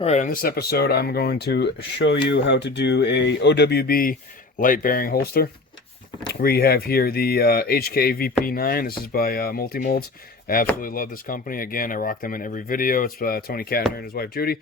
Alright, on this episode I'm going to show you how to do a IWB Light Bearing holster. We have here the HK VP9. This is by Multi-Molds. I absolutely love this company. Again, I rock them in every video. It's Tony Katner and his wife Judy.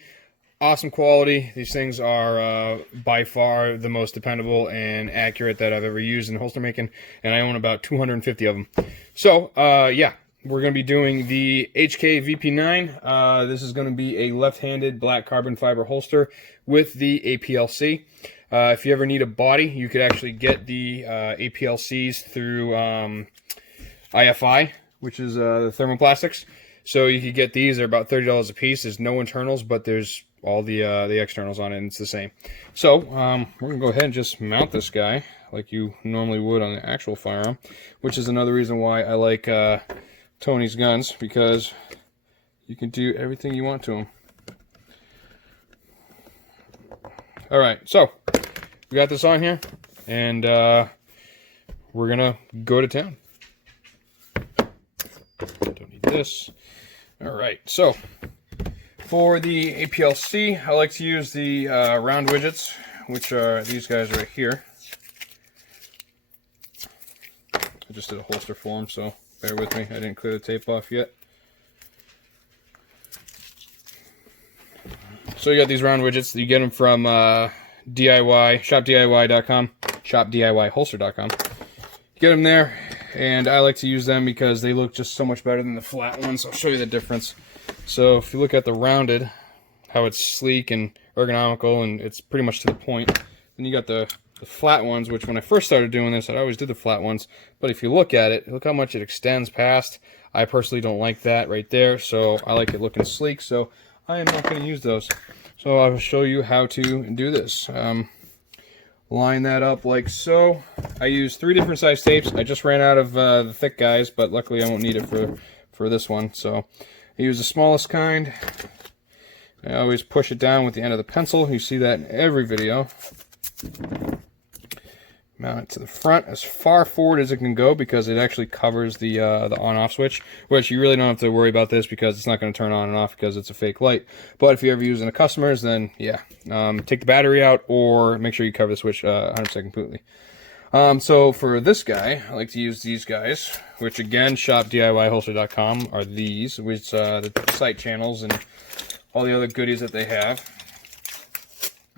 Awesome quality. These things are by far the most dependable and accurate that I've ever used in holster making, and I own about 250 of them. So, yeah. We're going to be doing the HK VP9. This is going to be a left-handed black carbon fiber holster with the APLC. If you ever need a body, you could actually get the APLCs through IFI, which is the thermoplastics. So you could get these. They're about $30 a piece. There's no internals, but there's all the externals on it, and it's the same. So we're going to go ahead and just mount this guy like you normally would on the actual firearm, which is another reason why I like Tony's guns, because you can do everything you want to them. Alright, so we got this on here, and we're gonna go to town. Don't need this. Alright, so for the APLC, I like to use the round widgets, which are these guys right here. I just did a holster for them, so bear with me, I didn't clear the tape off yet. So you got these round widgets. You get them from DIY, shopdiy.com, shopdiyholster.com. Get them there, and I like to use them because they look just so much better than the flat ones. I'll show you the difference. So if you look at the rounded, how it's sleek and ergonomical, and it's pretty much to the point. Then you got the flat ones, which when I first started doing this, I always did the flat ones, but if you look at it, look how much it extends past. I personally don't like that right there, so I like it looking sleek, so I am not going to use those. So I will show you how to do this. Line that up like so. I use 3 different size tapes. I just ran out of the thick guys, but luckily I won't need it for this one, so I use the smallest kind. I always push it down with the end of the pencil. You see that in every video. Mount it to the front as far forward as it can go, because it actually covers the on-off switch, which you really don't have to worry about this because it's not going to turn on and off because it's a fake light. But if you're ever using a customer's, then yeah, take the battery out or make sure you cover the switch 100% completely. So for this guy, I like to use these guys, which again, shopdiyholster.com are these, which the site channels and all the other goodies that they have.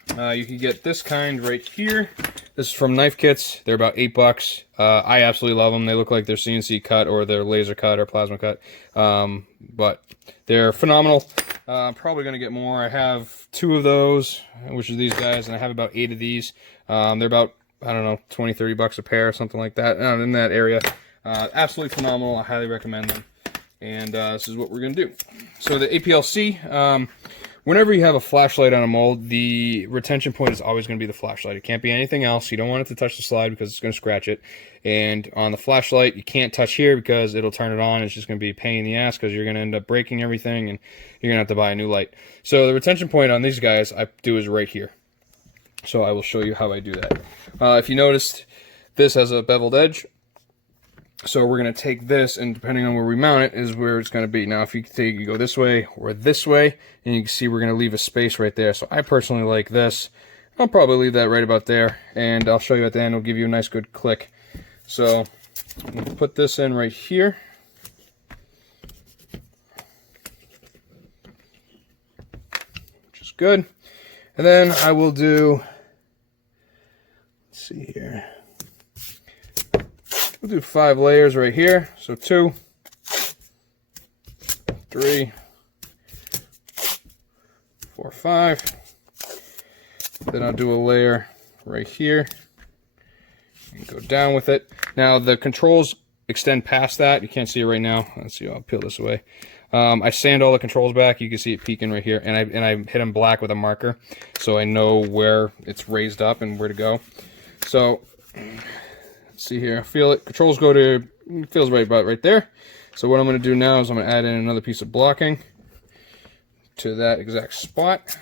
You can get this kind right here. This is from Knife Kits. They're about $8. I absolutely love them. They look like they're CNC cut or they're laser cut or plasma cut. But they're phenomenal. I'm probably going to get more. I have 2 of those, which are these guys, and I have about 8 of these. They're about, I don't know, 20, 30 bucks a pair or something like that, in that area. Absolutely phenomenal. I highly recommend them. And this is what we're going to do. So the APLC, whenever you have a flashlight on a mold, the retention point is always going to be the flashlight. It can't be anything else. You don't want it to touch the slide because it's going to scratch it. And on the flashlight, you can't touch here because it'll turn it on. It's just going to be a pain in the ass because you're going to end up breaking everything and you're going to have to buy a new light. So the retention point on these guys I do is right here. So I will show you how I do that. If you noticed, this has a beveled edge. So we're going to take this, and depending on where we mount it is where it's going to be. Now if you go this way or this way, and you can see we're going to leave a space right there. So I personally like this. I'll probably leave that right about there, and I'll show you at the end. It'll give you a nice good click. So I'm going to put this in right here. Which is good. And then I will do, let's see here. We'll do 5 layers right here. So 2, 3, 4, 5. Then I'll do a layer right here and go down with it. Now the controls extend past that. You can't see it right now. Let's see. I'll peel this away. I sand all the controls back. You can see it peeking right here, and I hit them black with a marker, so I know where it's raised up and where to go. So. See here, feel it. Controls go to, feels right about right there. So what I'm going to do now is I'm going to add in another piece of blocking to that exact spot.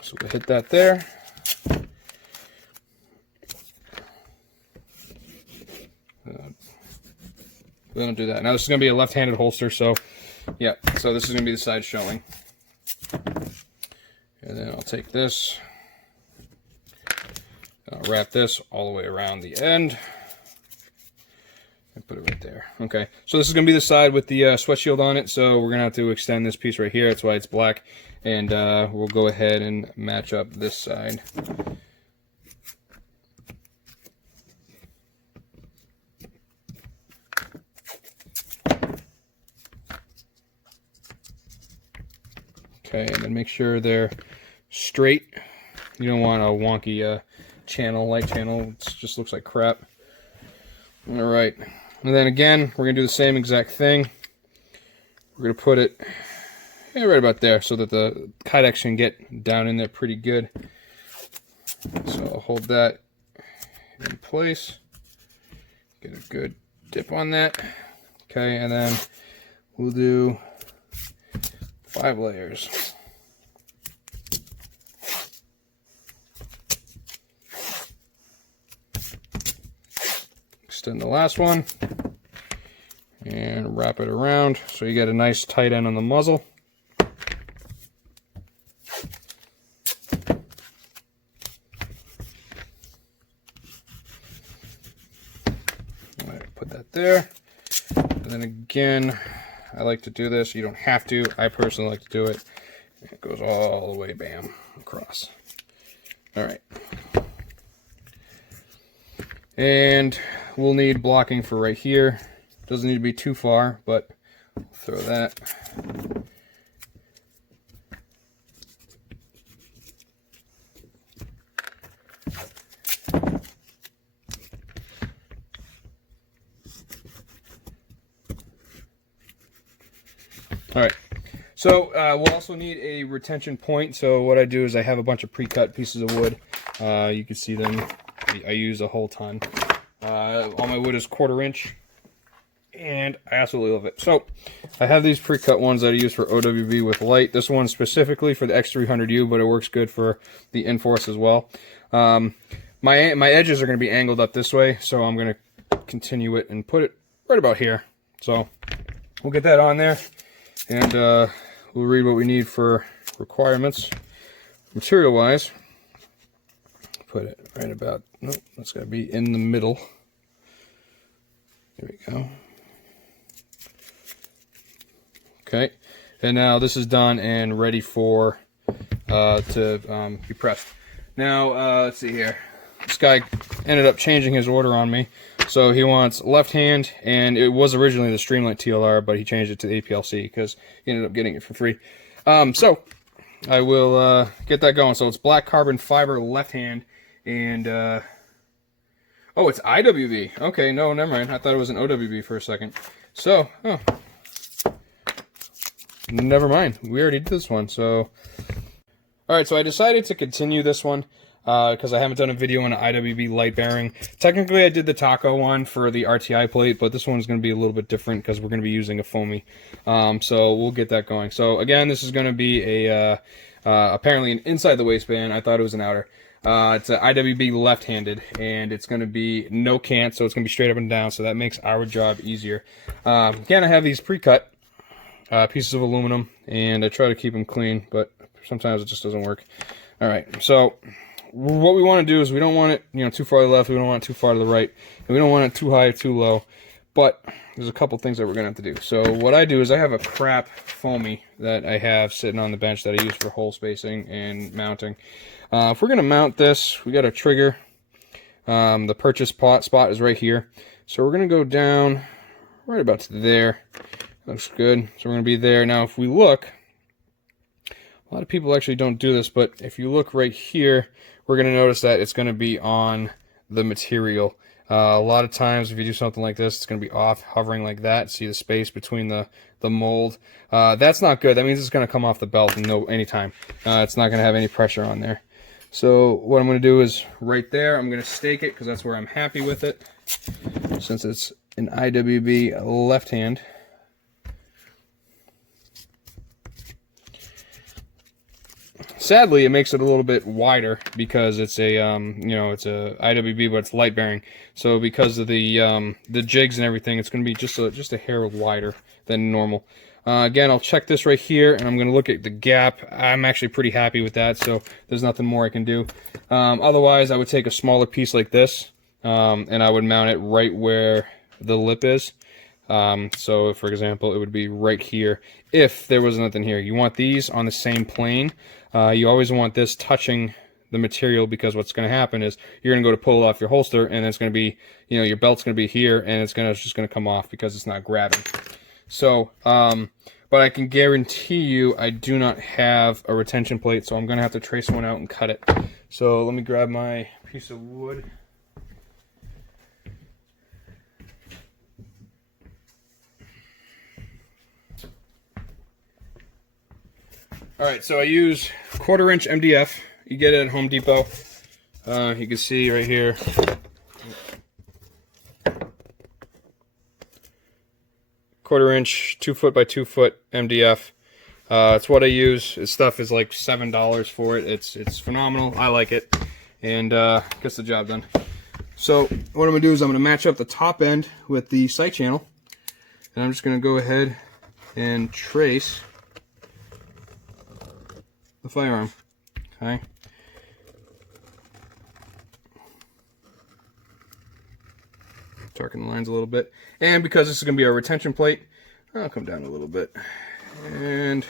So we'll hit that there. We don't do that. Now this is going to be a left-handed holster, so Yeah, so this is going to be the side showing. And then I'll take this, I'll wrap this all the way around the end, and put it right there. Okay, so this is going to be the side with the sweat shield on it, so we're going to have to extend this piece right here. That's why it's black. And we'll go ahead and match up this side. Okay, and then make sure they're straight. You don't want a wonky channel, light channel. It just looks like crap. All right, and then again, we're gonna do the same exact thing. We're gonna put it right about there so that the kydex can get down in there pretty good. So I'll hold that in place. Get a good dip on that. Okay, and then we'll do 5 layers. Extend the last one and wrap it around so you get a nice tight end on the muzzle. All right, put that there. And then again, I like to do this. You don't have to. I personally like to do it. It goes all the way, bam, across. All right. And we'll need blocking for right here. Doesn't need to be too far, but we'll throw that. All right, so we'll also need a retention point. So what I do is I have a bunch of pre-cut pieces of wood. You can see them. I use a whole ton. All my wood is 1/4 inch, and I absolutely love it. So I have these pre-cut ones that I use for OWB with light. This one's specifically for the X300U, but it works good for the Enforce as well. My edges are going to be angled up this way, so I'm going to continue it and put it right about here. So we'll get that on there. And we'll read what we need for requirements. Material-wise, put it right about, nope, that's got to be in the middle. There we go. Okay, and now this is done and ready for to be pressed. Now, let's see here. This guy ended up changing his order on me. So he wants left hand, and it was originally the Streamlight TLR, but he changed it to the APLC because he ended up getting it for free. So I will get that going. So it's black carbon fiber left hand, and oh, it's IWB. Okay, no, never mind. I thought it was an OWB for a second. So, oh, never mind. We already did this one. So, all right. So I decided to continue this one. Because I haven't done a video on an IWB light bearing. Technically, I did the Taco one for the RTI plate, but this one's going to be a little bit different because we're going to be using a foamy. So we'll get that going. So again, this is going to be a apparently an inside the waistband. I thought it was an outer. It's an IWB left-handed, and it's going to be no cant, so it's going to be straight up and down. So that makes our job easier. Again, I have these pre-cut pieces of aluminum, and I try to keep them clean, but sometimes it just doesn't work. All right, so what we want to do is we don't want it, too far to the left. We don't want it too far to the right. And we don't want it too high or too low. But there's a couple things that we're going to have to do. So what I do is I have a crap foamy that I have sitting on the bench that I use for hole spacing and mounting. If we're going to mount this, we got a trigger. The purchase spot is right here. So we're going to go down right about to there. Looks good. So we're going to be there. Now if we look, a lot of people actually don't do this, but if you look right here, we're going to notice that it's going to be on the material. A lot of times if you do something like this, it's going to be off, hovering like that. See the space between the mold. That's not good. That means it's going to come off the belt anytime. It's not going to have any pressure on there. So what I'm going to do is right there, I'm going to stake it because that's where I'm happy with it. Since it's an IWB left hand. Sadly, it makes it a little bit wider because it's a it's a IWB, but it's light bearing. So because of the jigs and everything, it's going to be just a hair wider than normal. Again, I'll check this right here, and I'm going to look at the gap. I'm actually pretty happy with that, so there's nothing more I can do. Otherwise, I would take a smaller piece like this, and I would mount it right where the lip is. So, for example, it would be right here if there was nothing here. You want these on the same plane. You always want this touching the material, because what's going to happen is you're going to go to pull it off your holster, and it's going to be, you know, your belt's going to be here, and it's just going to come off because it's not grabbing. So, but I can guarantee you I do not have a retention plate, so I'm going to have to trace one out and cut it. So let me grab my piece of wood. Alright, so I use 1/4" MDF. You get it at Home Depot. You can see right here. 1/4" 2 foot by 2 foot MDF. It's what I use. This stuff is like $7 for it. It's phenomenal. I like it, and gets the job done. So what I'm gonna do is I'm gonna match up the top end with the sight channel, and I'm just gonna go ahead and trace the firearm. Okay. Darken the lines a little bit, and because this is going to be our retention plate, I'll come down a little bit, and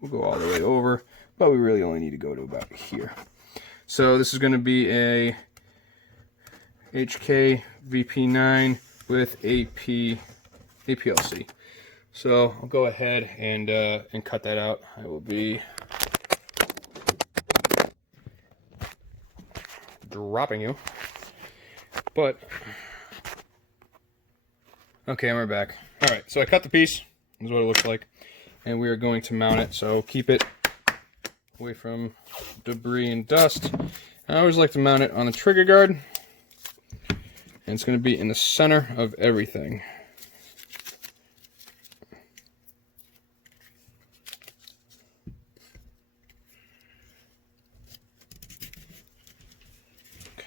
we'll go all the way over, but we really only need to go to about here. So this is going to be a HK VP9 with APLC. So I'll go ahead and cut that out. I will be dropping you, but okay, and we're back. All right, so I cut the piece. This is what it looks like, and we are going to mount it. So keep it away from debris and dust. I always like to mount it on the trigger guard, and it's going to be in the center of everything.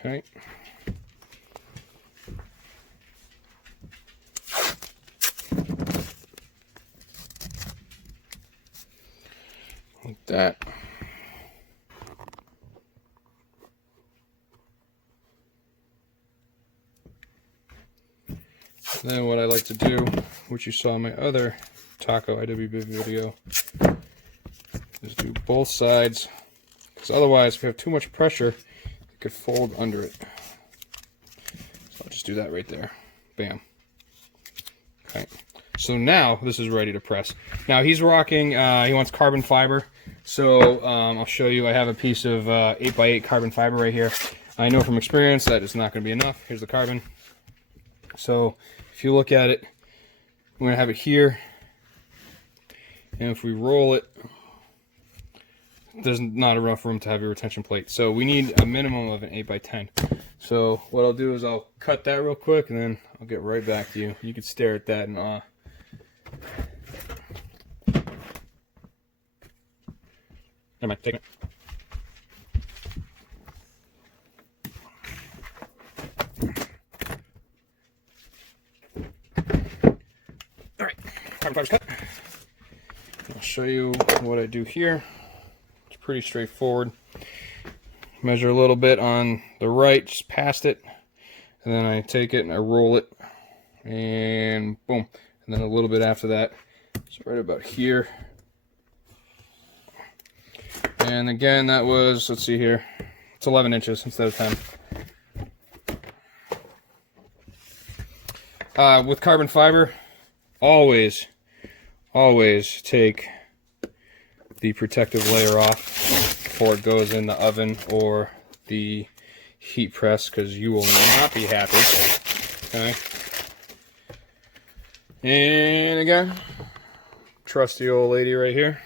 Okay. Like that. Then what I like to do, which you saw in my other taco IWB video, is do both sides, because otherwise if you have too much pressure, could fold under it. So I'll just do that right there. Bam. Okay. So now this is ready to press. Now he's rocking, he wants carbon fiber. So I'll show you, I have a piece of 8x8 carbon fiber right here. I know from experience that it's not going to be enough. Here's the carbon. So if you look at it, we're going to have it here. And if we roll it, there's not enough room to have your retention plate. So we need a minimum of an 8x10. So what I'll do is I'll cut that real quick, and then I'll get right back to you. You can stare at that in awe. Never mind, take it. Alright, carbon fiber's cut. I'll show you what I do here. Pretty straightforward. Measure a little bit on the right, just past it, and then I take it and I roll it, and boom, and then a little bit after that, so right about here. And again, that was, let's see here, it's 11 inches instead of 10. With carbon fiber, always take the protective layer off before it goes in the oven or the heat press, because you will not be happy. Okay. And again, trusty old lady right here.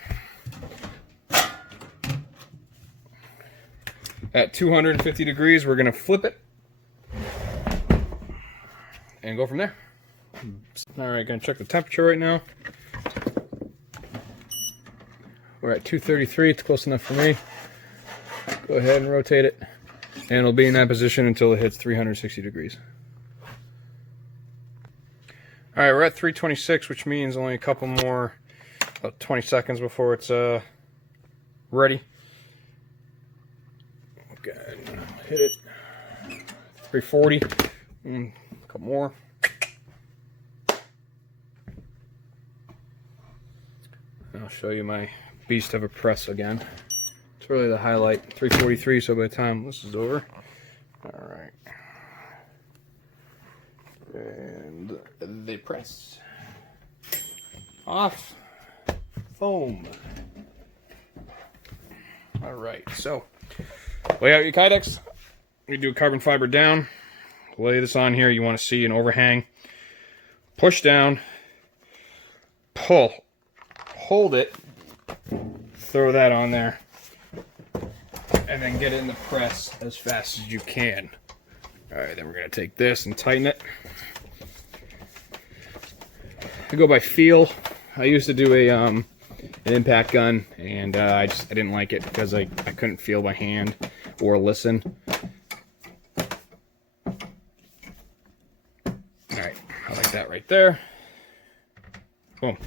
At 250 degrees, we're going to flip it and go from there. Alright, going to check the temperature right now. We're at 233, it's close enough for me. Go ahead and rotate it, and it'll be in that position until it hits 360 degrees. All right, we're at 326, which means only a couple more, about 20 seconds before it's ready. Okay, hit it. 340. A couple more. I'll show you my beast of a press again. It's really the highlight. 343, so by the time this is over. All right. And the press. Off. Foam. All right, so lay out your Kydex. You do a carbon fiber down. Lay this on here. You want to see an overhang. Push down. Pull. Hold it. Throw that on there. And then get it in the press as fast as you can. All right, then we're going to take this and tighten it. I go by feel. I used to do an impact gun, and I didn't like it because I couldn't feel by hand or listen. All right, I like that right there. Boom.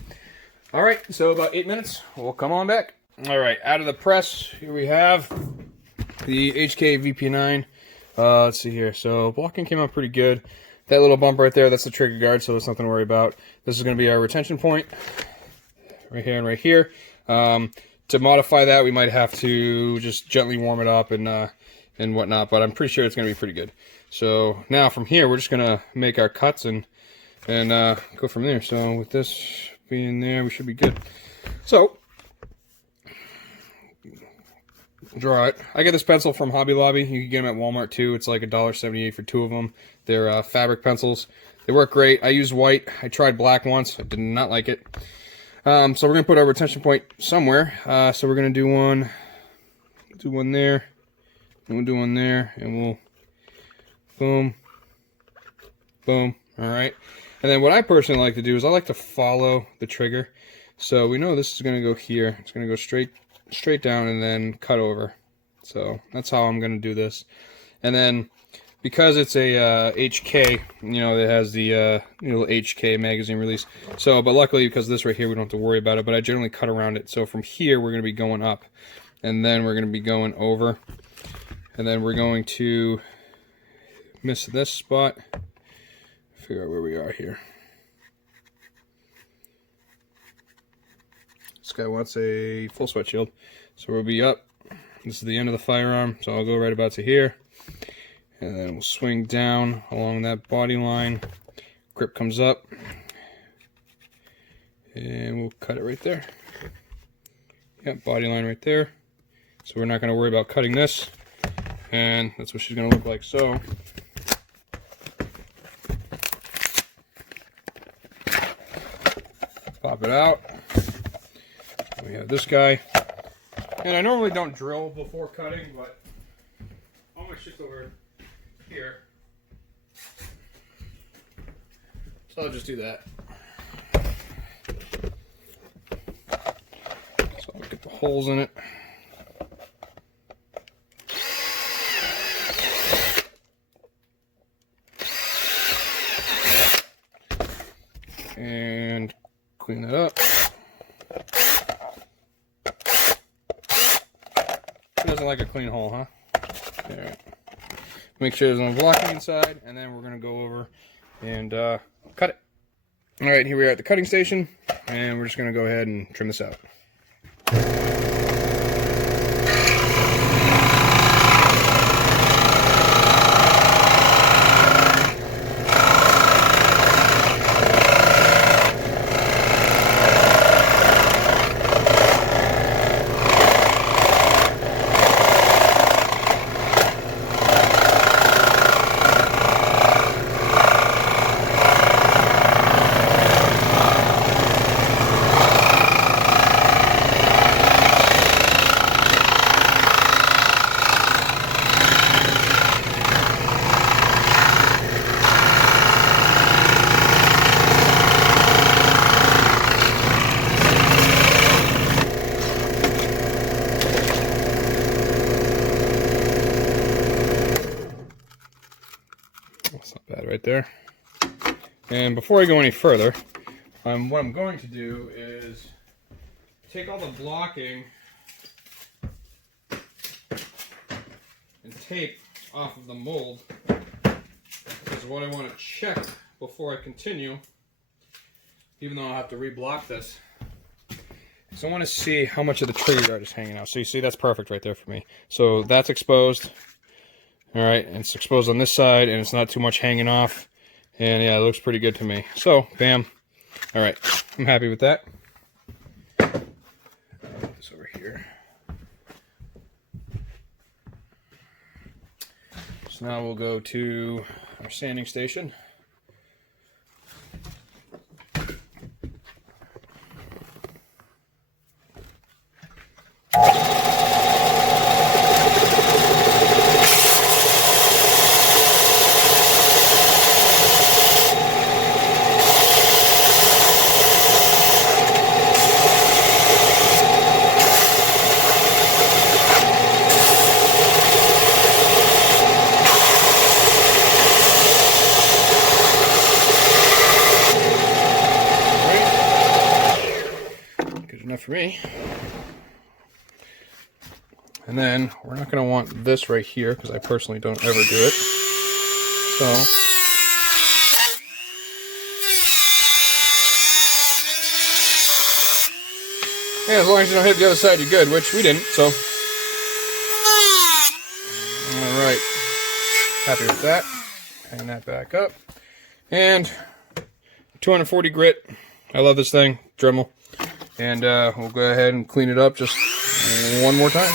All right, so about 8 minutes. We'll come on back. All right, out of the press, here we have the HK VP9. Let's see here. So blocking came out pretty good. That little bump right there, that's the trigger guard, so it's nothing to worry about. This is going to be our retention point, right here and right here. To modify that, we might have to just gently warm it up and whatnot, but I'm pretty sure it's going to be pretty good. So now from here, we're just going to make our cuts and go from there. So with this being there, we should be good. So draw it. I get this pencil from Hobby Lobby. You can get them at Walmart too. It's like $1.78 for 2 of them. They're fabric pencils. They work great. I use white. I tried black once. I did not like it. So we're gonna put our retention point somewhere. So we're gonna do one there, and we'll do one there, and we'll boom, boom. All right. And then what I personally like to do is I like to follow the trigger. So we know this is gonna go here. It's gonna go straight down and then cut over. So that's how I'm gonna do this. And then because it's a HK, you know, it has the little HK magazine release. So, but luckily because of this right here, we don't have to worry about it. But I generally cut around it. So from here, we're gonna be going up, and then we're gonna be going over, and then we're going to miss this spot. Figure out where we are here. This guy wants a full sweat shield, so we'll be up. This is the end of the firearm, so I'll go right about to here, and then we'll swing down along that body line. Grip comes up, and we'll cut it right there. Yep, body line right there. So we're not going to worry about cutting this, and that's what she's going to look like. So pop it out. We have this guy, and I normally don't drill before cutting, but all my shit's over here, so I'll just do that. So I'll get the holes in it. And clean that up. Doesn't like a clean hole, huh? All right. Make sure there's no blocking inside, and then we're gonna go over and cut it. All right, here we are at the cutting station, and we're just gonna go ahead and trim this out. That's not bad right there. And before I go any further, what I'm going to do is take all the blocking and tape off of the mold. This is what I want to check before I continue, even though I'll have to re-block this. So I want to see how much of the trigger guard is hanging out. So you see, that's perfect right there for me. So that's exposed. All right, and it's exposed on this side, and it's not too much hanging off. And yeah, it looks pretty good to me. So, bam. All right, I'm happy with that. Put this over here. So now we'll go to our sanding station. Enough for me. And then we're not going to want this right here because I personally don't ever do it. So yeah, as long as you don't hit the other side, you're good, which we didn't. So all right, happy with that. Hang that back up. And 240 grit. I love this thing, Dremel. And we'll go ahead and clean it up just one more time.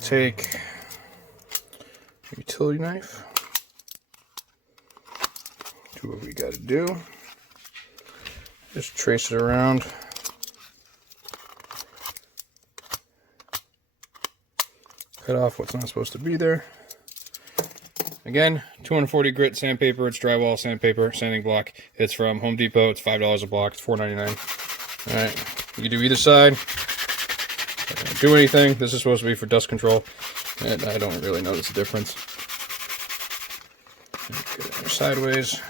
Take a utility knife, do what we got to do, just trace it around, cut off what's not supposed to be there. Again, 240 grit sandpaper, it's drywall sandpaper, sanding block. It's from Home Depot, it's $5 a block, it's $4.99. Alright, you can do either side. Do anything. This is supposed to be for dust control, and I don't really notice the difference. Get it sideways.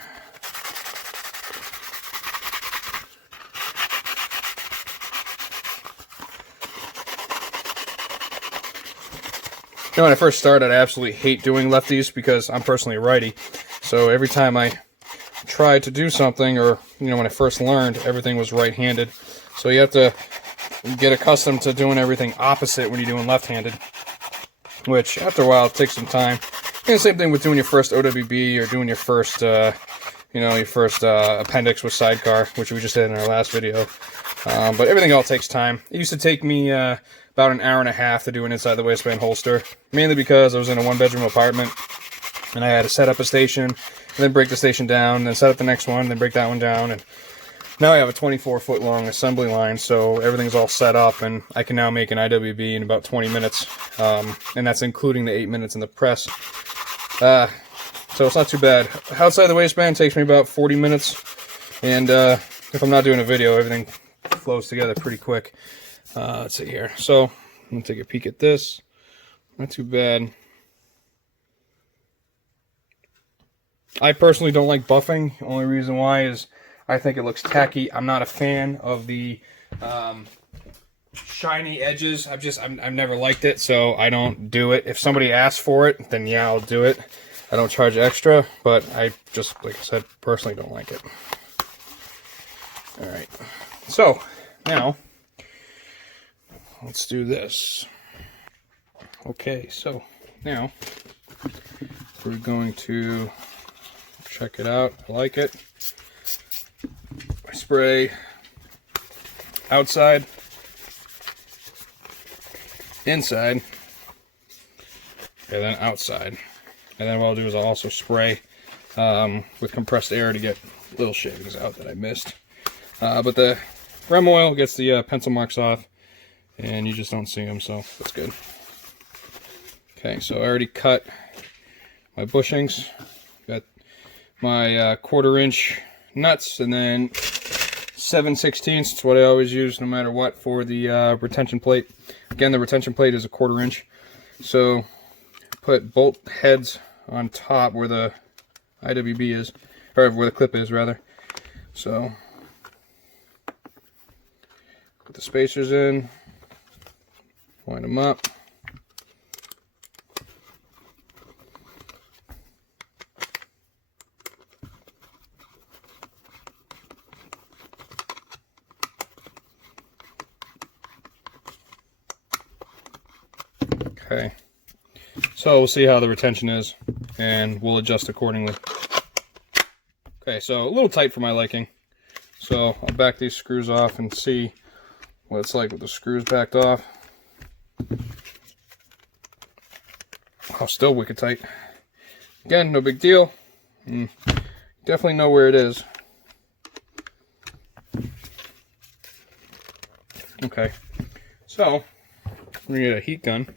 know, when I first started, I absolutely hate doing lefties because I'm personally a righty. So every time I tried to do something, or, you know, when I first learned, everything was right-handed. So you have to get accustomed to doing everything opposite when you're doing left-handed, which after a while it takes some time. And the same thing with doing your first OWB or doing your first, you know, your first appendix with sidecar, which we just did in our last video. But everything all takes time. It used to take me about an hour and a half to do an inside the waistband holster, mainly because I was in a one-bedroom apartment and I had to set up a station and then break the station down, and then set up the next one, and then break that one down. And now I have a 24-foot long assembly line, so everything's all set up, and I can now make an IWB in about 20 minutes, and that's including the 8 minutes in the press. So it's not too bad. Outside the waistband takes me about 40 minutes, and if I'm not doing a video, everything flows together pretty quick. Let's see here. So I'm going to take a peek at this. Not too bad. I personally don't like buffing. Only reason why is I think it looks tacky. I'm not a fan of the shiny edges. I've never liked it, so I don't do it. If somebody asks for it, then yeah, I'll do it. I don't charge extra, but I just, like I said, personally don't like it. Alright, so now let's do this. Okay, so now we're going to check it out. I like it. I spray outside, inside, and then outside. And then what I'll do is I'll also spray with compressed air to get little shavings out that I missed. But the rem oil gets the pencil marks off, and you just don't see them, so that's good. Okay, so I already cut my bushings. Got my 1/4 inch nuts, and then 7/16. It's what I always use no matter what for the retention plate. Again, the retention plate is a 1/4 inch. So put bolt heads on top where the IWB is, or where the clip is rather. So put the spacers in, line them up. Okay, so we'll see how the retention is, and we'll adjust accordingly. Okay, so a little tight for my liking, so I'll back these screws off and see what it's like with the screws backed off. Oh, still wicked tight. Again, no big deal. Definitely know where it is. Okay, so we're gonna get a heat gun.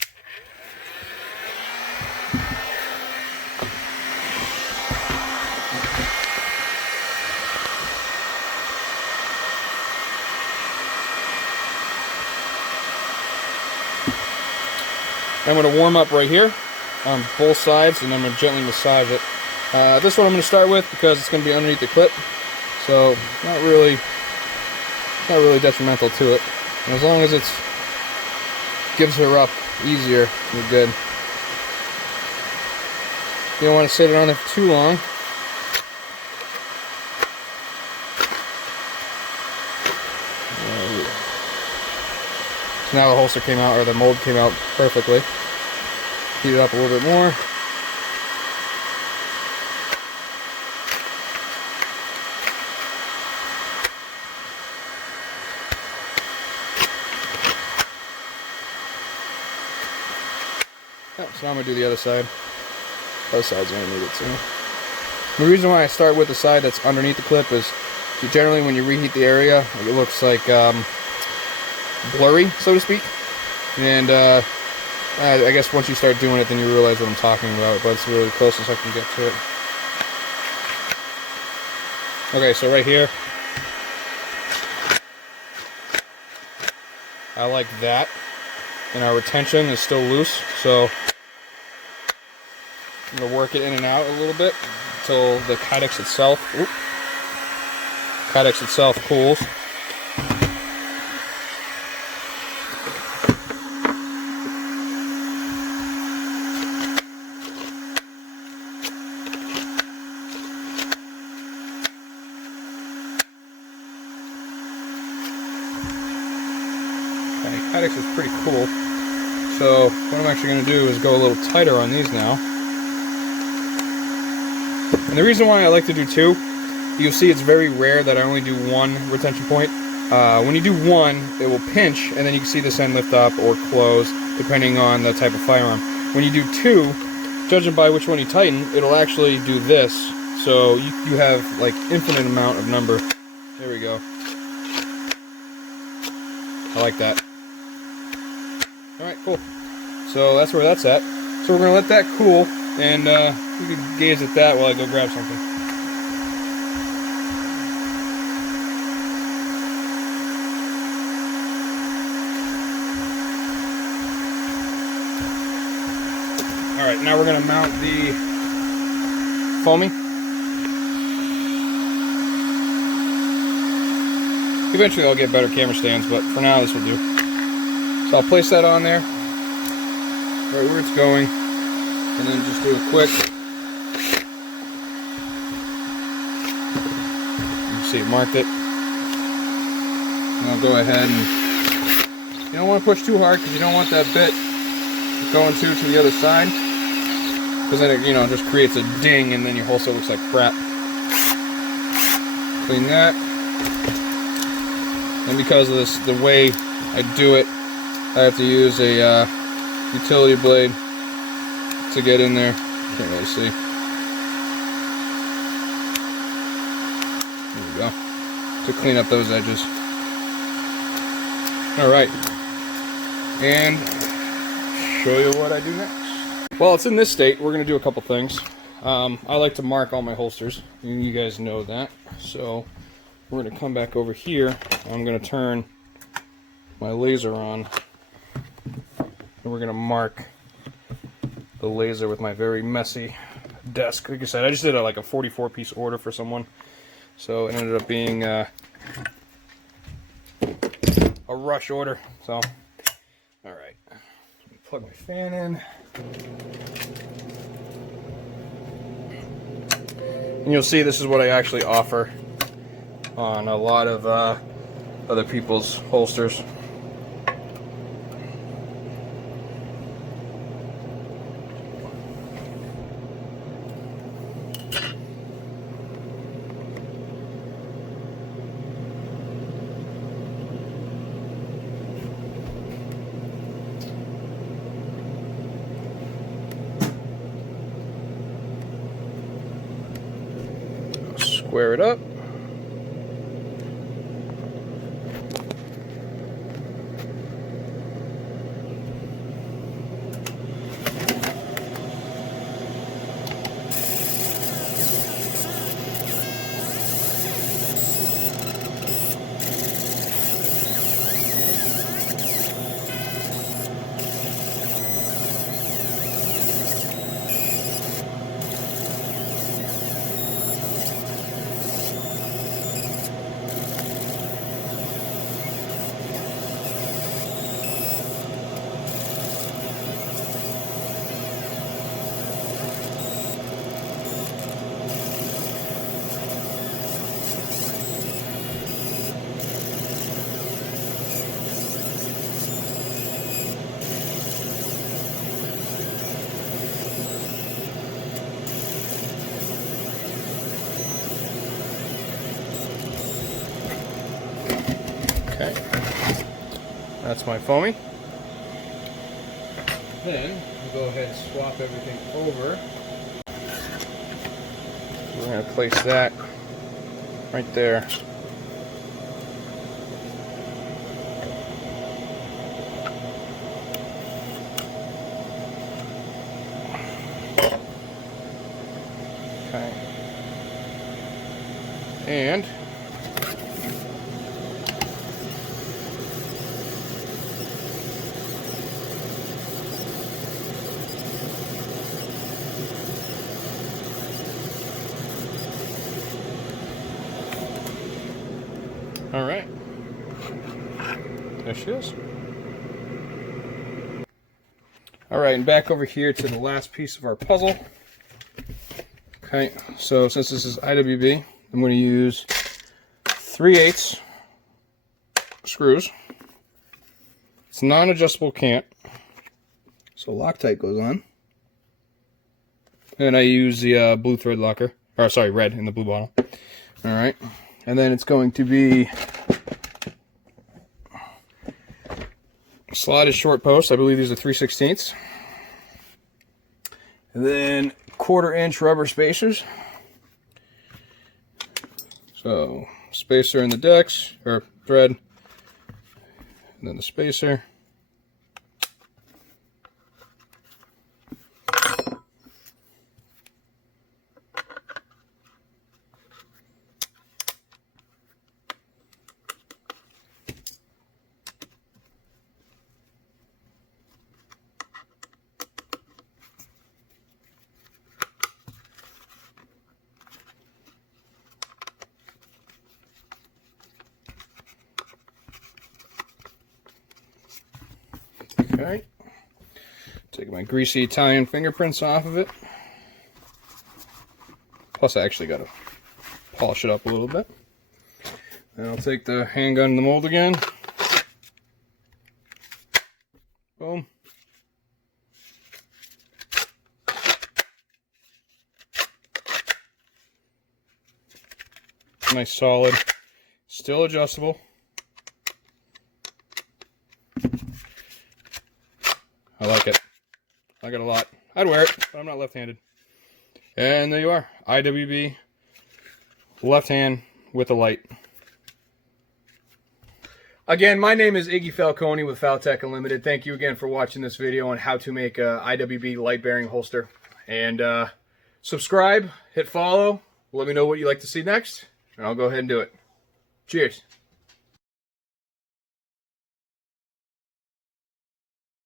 I'm going to warm up right here on both sides, and I'm going to gently massage it. This one I'm going to start with because it's going to be underneath the clip, so not really detrimental to it. And as long as it gives her up easier, you're good. You don't want to sit it on it for too long. So now the holster came out, or the mold came out perfectly. Heat it up a little bit more. Oh, so now I'm going to do the other side. Other side's going to need it too. The reason why I start with the side that's underneath the clip is generally when you reheat the area, it looks like blurry, so to speak. And I guess once you start doing it, then you realize what I'm talking about, but it's really the closest I can get to it. Okay, so right here, I like that, and our retention is still loose, so I'm going to work it in and out a little bit until the kydex itself cools. automatics is pretty cool. So what I'm actually going to do is go a little tighter on these now. And the reason why I like to do two, you'll see it's very rare that I only do one retention point. When you do one, it will pinch, and then you can see this end lift up or close, depending on the type of firearm. When you do two, judging by which one you tighten, it'll actually do this. So you have like infinite amount of number. There we go. I like that. Alright, cool. So that's where that's at. So we're going to let that cool, and we can gaze at that while I go grab something. Alright, now we're going to mount the foamy. Eventually I'll get better camera stands, but for now this will do. So I'll place that on there, right where it's going, and then just do a quick, you see it marked it, and I'll go ahead and, you don't want to push too hard because you don't want that bit going to the other side, because then it, you know, just creates a ding and then your holster looks like crap. Clean that. And because of this, the way I do it, I have to use a utility blade to get in there. Can't really see. There we go. To clean up those edges. Alright. And show you what I do next. Well, it's in this state. We're going to do a couple things. I like to mark all my holsters. You guys know that. So we're going to come back over here. I'm going to turn my laser on. And we're going to mark the laser with my very messy desk. Like I said, I just did like a 44-piece order for someone. So it ended up being a rush order. So, alright. Plug my fan in. And you'll see this is what I actually offer on a lot of other people's holsters. Square it up. Okay, that's my foamy. Then we'll go ahead and swap everything over. We're going to place that right there. Okay. And all right, there she is. All right, and back over here to the last piece of our puzzle. Okay, so since this is IWB, I'm going to use 3/8 screws. It's non-adjustable cant. So Loctite goes on. And I use the blue thread locker. Or sorry, red in the blue bottle. Alright. And then it's going to be slotted short posts. I believe these are 3/16. And then 1/4 inch rubber spacers. So spacer in the decks, or thread, and then the spacer. Okay, take my greasy Italian fingerprints off of it. Plus I actually got to polish it up a little bit. Then I'll take the handgun in the mold again. Boom. Nice solid, still adjustable. I like it. I like it a lot. I'd wear it, but I'm not left-handed. And there you are. IWB left hand with a light. Again, my name is Iggy Falcone with Faltech Unlimited. Thank you again for watching this video on how to make a IWB light bearing holster. And subscribe, hit follow, let me know what you'd like to see next, and I'll go ahead and do it. Cheers.